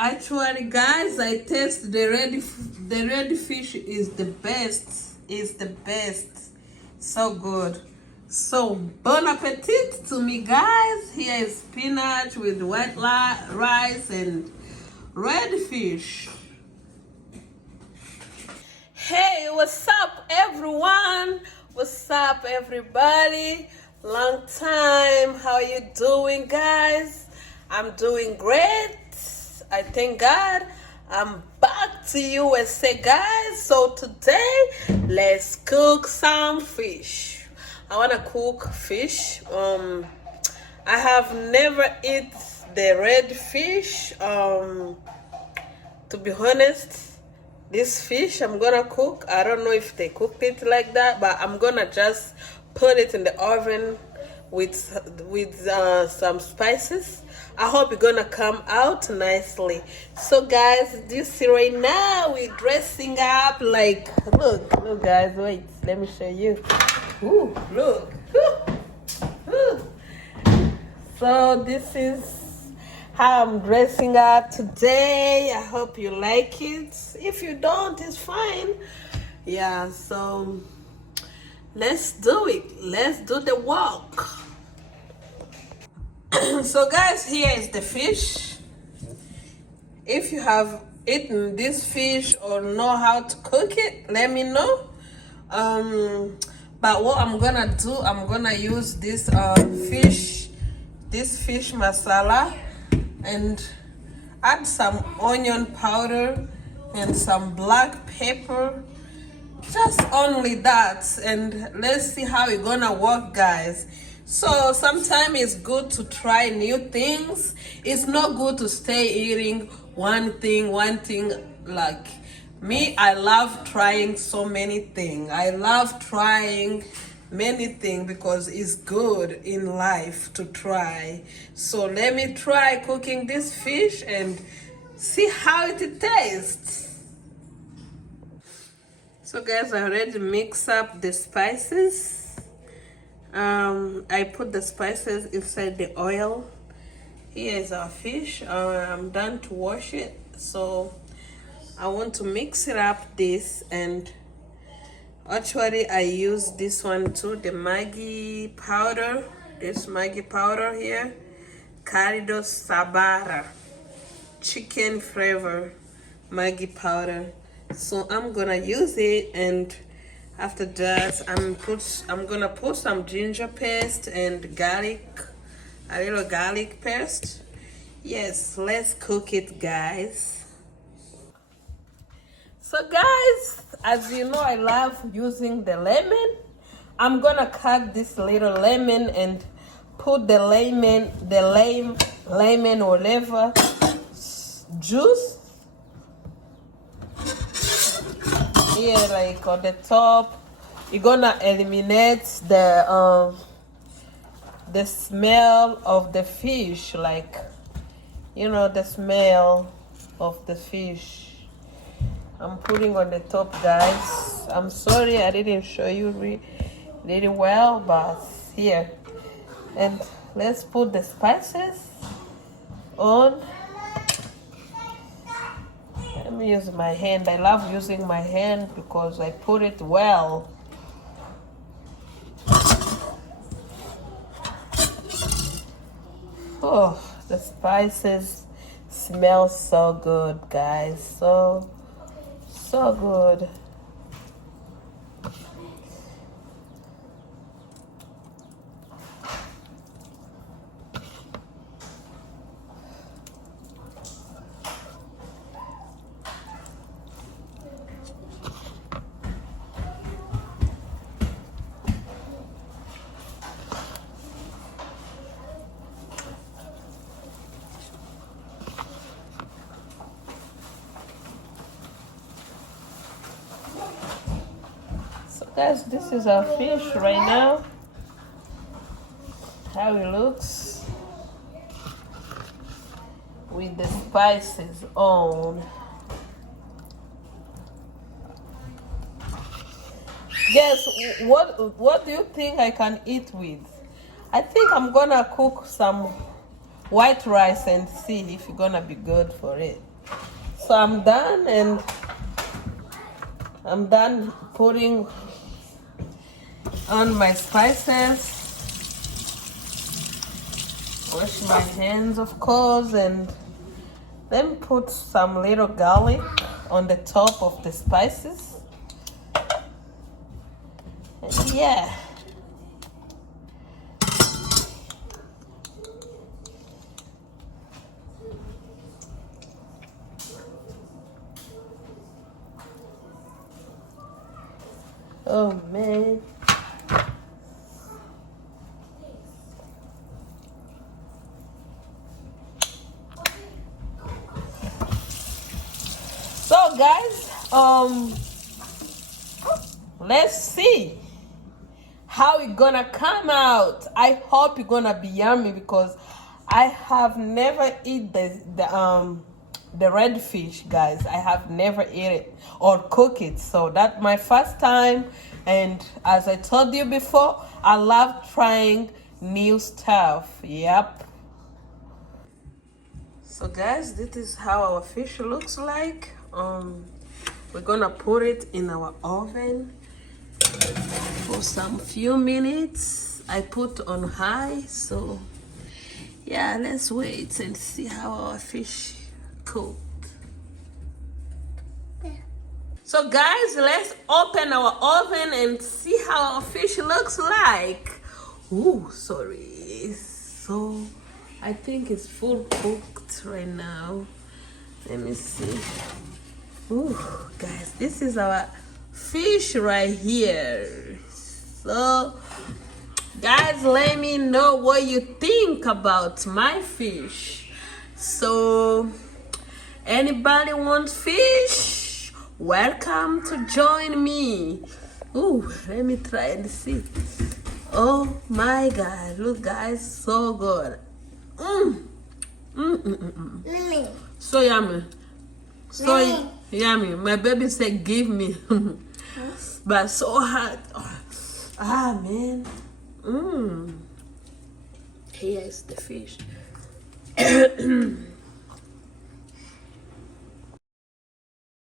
Actually, guys, I taste the red fish is the best. Is the best. So good. So bon appetit to me, guys. Here is spinach with white rice and red fish. Hey, what's up, everyone? What's up, everybody? Long time. How you doing, guys? I'm doing great. I thank God. I'm back to USA, guys. So today, let's cook some fish. I wanna cook fish. I have never eat the red fish. To be honest, this fish I'm gonna cook, I don't know if they cook it like that, but I'm gonna just put it in the oven with some spices. I hope it's gonna come out nicely. So guys, do you see right now we're dressing up like, look guys, wait, let me show you. Ooh, look. Ooh. So this is how I'm dressing up today. I hope you like it. If you don't, it's fine. Yeah, so let's do it. Let's do the work. So guys, here is the fish. If you have eaten this fish or know how to cook it, let me know. But what I'm gonna do, I'm gonna use this fish masala and add some onion powder and some black pepper, just only that, and let's see how it's gonna work, guys. So sometimes it's good to try new things. It's not good to stay eating one thing like me. I love trying so many things. I love trying many things because it's good in life to try. So let me try cooking this fish and see how it tastes. So guys, I already mix up the spices. I put the spices inside the oil. Here is our fish. I'm done to wash it, so I want to mix it up this, and actually I use this one too, the Maggi powder. This Maggi powder here, Caridos Sabara chicken flavor Maggi powder. So I'm gonna use it, and after that I'm gonna put some ginger paste and garlic, a little garlic paste. Yes, let's cook it, guys. So guys, as you know, I love using the lemon. I'm gonna cut this little lemon and put the lemon or whatever juice here, like on the top. You're gonna eliminate the smell of the fish, like, you know, the smell of the fish. I'm putting on the top, guys. I'm sorry I didn't show you really well, but here. And let's put the spices on. Let me use my hand. I love using my hand because I put it well. Oh, the spices smell so good, guys. So good. Guys, this is our fish right now. How it looks with the spices on. Guess what do you think I can eat with? I think I'm gonna cook some white rice and see if it's gonna be good for it. So I'm done, and I'm done putting on my spices. Wash my hands, of course, and then put some little garlic on the top of the spices. And yeah. Oh man. So guys, let's see how it's gonna come out. I hope it's gonna be yummy because I have never eat the red fish, guys. I have never eat it or cook it, so that's my first time. And as I told you before, I love trying new stuff. Yep. So guys, this is how our fish looks like. We're gonna put it in our oven for some few minutes. I put on high, so yeah, let's wait and see how our fish cooked. So guys, let's open our oven and see how our fish looks like. Ooh, sorry. So I think it's full cooked right now. Let me see. Ooh, guys, this is our fish right here. So guys, let me know what you think about my fish. So anybody wants fish? Welcome to join me. Ooh, let me try and see. Oh my God, look guys, so good. So yummy. So yummy. My baby said give me. But so hot. Ah man. Here is the fish.